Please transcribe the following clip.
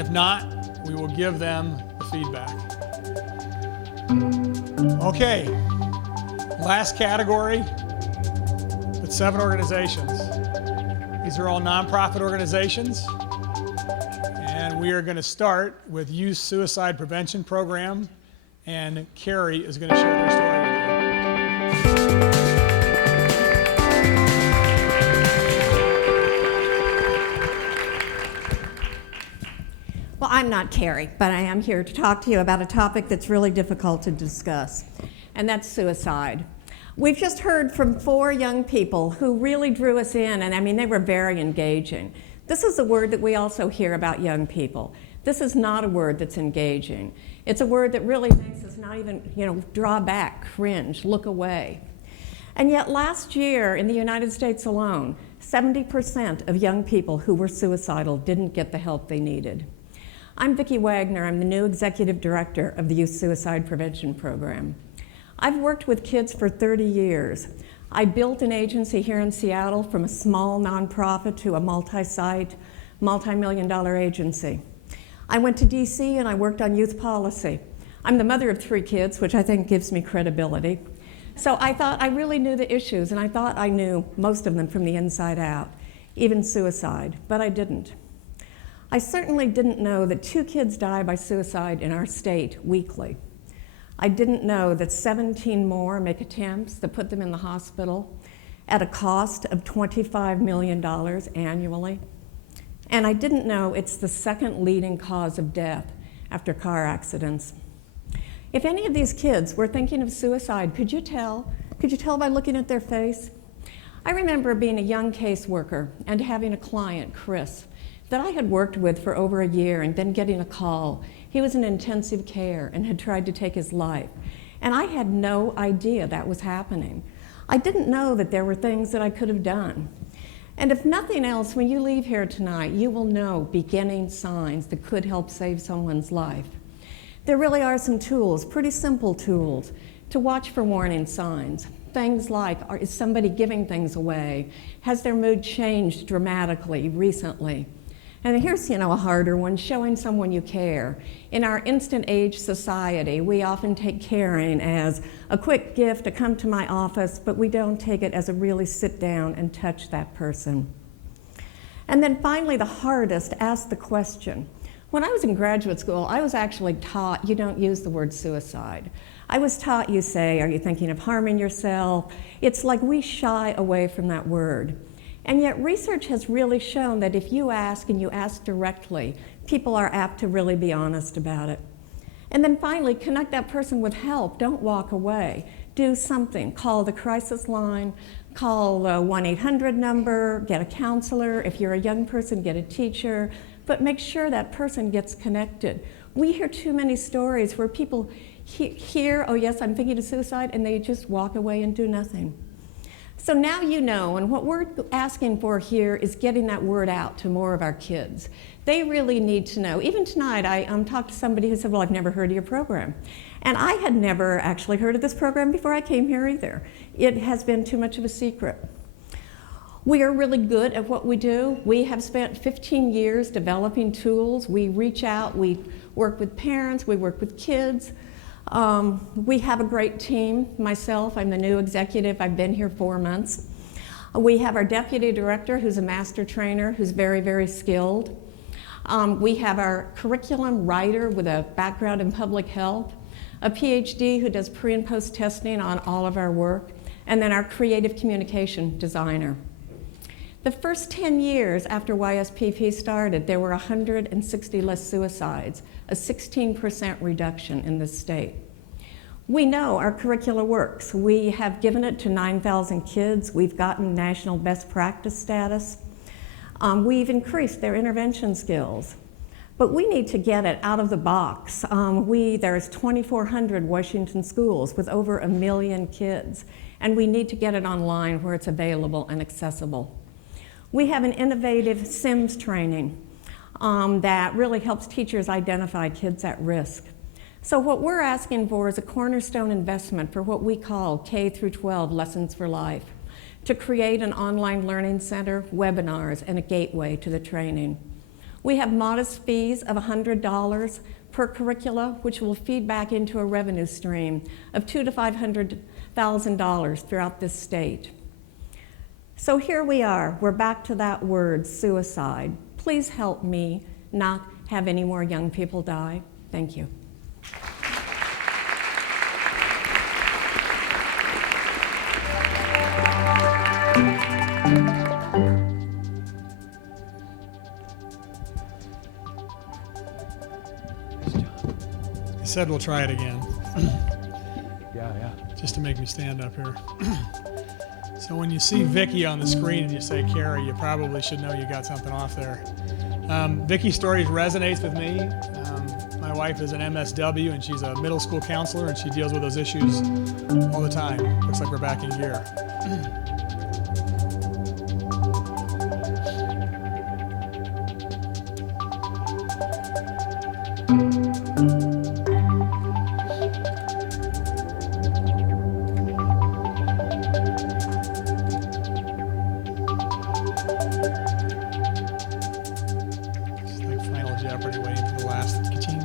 if not, we will give them the feedback. Okay, last category, but 7 organizations. These are all nonprofit organizations, and we are going to start with Youth Suicide Prevention Program, and Carrie is going to share their story with you. Well, I'm not Carrie, but I am here to talk to you about a topic that's really difficult to discuss, and that's suicide. We've just heard from 4 young people who really drew us in, and I mean, they were very engaging. This is a word that we also hear about young people. This is not a word that's engaging. It's a word that really makes us not even, draw back, cringe, look away. And yet last year in the United States alone, 70% of young people who were suicidal didn't get the help they needed. I'm Vicki Wagner. I'm the new executive director of the Youth Suicide Prevention Program. I've worked with kids for 30 years. I built an agency here in Seattle from a small nonprofit to a multi-site, multi-million-dollar agency. I went to DC and I worked on youth policy. I'm the mother of 3 kids, which I think gives me credibility. So I thought I really knew the issues, and I thought I knew most of them from the inside out, even suicide, but I didn't. I certainly didn't know that 2 kids die by suicide in our state weekly. I didn't know that 17 more make attempts that put them in the hospital at a cost of $25 million annually. And I didn't know it's the 2nd leading cause of death after car accidents. If any of these kids were thinking of suicide, could you tell? Could you tell by looking at their face? I remember being a young caseworker and having a client, Chris, that I had worked with for over a year, and then getting a call. He was in intensive care and had tried to take his life. And I had no idea that was happening. I didn't know that there were things that I could have done. And if nothing else, when you leave here tonight, you will know beginning signs that could help save someone's life. There really are some tools, pretty simple tools, to watch for warning signs. Things like, is somebody giving things away? Has their mood changed dramatically recently? And here's, a harder one, showing someone you care. In our instant age society, we often take caring as a quick gift to come to my office, but we don't take it as a really sit down and touch that person. And then finally, the hardest, ask the question. When I was in graduate school, I was actually taught you don't use the word suicide. I was taught you say, are you thinking of harming yourself? It's like we shy away from that word. And yet research has really shown that if you ask, and you ask directly, people are apt to really be honest about it. And then finally, connect that person with help. Don't walk away. Do something. Call the crisis line, call the 1-800 number, get a counselor. If you're a young person, get a teacher, but make sure that person gets connected. We hear too many stories where people hear, oh yes, I'm thinking of suicide, and they just walk away and do nothing. So now you know, and what we're asking for here is getting that word out to more of our kids. They really need to know. Even tonight, I talked to somebody who said, well, I've never heard of your program. And I had never actually heard of this program before I came here either. It has been too much of a secret. We are really good at what we do. We have spent 15 years developing tools. We reach out, we work with parents, we work with kids. We have a great team. Myself, I'm the new executive. I've been here 4 months. We have our deputy director, who's a master trainer, who's very, very skilled. We have our curriculum writer with a background in public health, a PhD who does pre and post testing on all of our work, and then our creative communication designer. The first 10 years after YSPP started, there were 160 less suicides, a 16% reduction in this state. We know our curricula works. We have given it to 9,000 kids. We've gotten national best practice status. We've increased their intervention skills. But we need to get it out of the box. There's 2,400 Washington schools with over 1 million kids, and we need to get it online where it's available and accessible. We have an innovative SIMS training that really helps teachers identify kids at risk. So what we're asking for is a cornerstone investment for what we call K through 12 Lessons for Life, to create an online learning center, webinars, and a gateway to the training. We have modest fees of $100 per curricula, which will feed back into a revenue stream of $200,000 to $500,000 throughout this state. So here we are, we're back to that word, suicide. Please help me not have any more young people die. Thank you. He said we'll try it again, Yeah. just to make me stand up here. So when you see Vicky on the screen and you say Carrie, you probably should know you got something off there. Vicky's story resonates with me. My wife is an MSW and she's a middle school counselor and she deals with those issues all the time. Looks like we're back in gear. It's like Final Jeopardy waiting for the last ka-ching.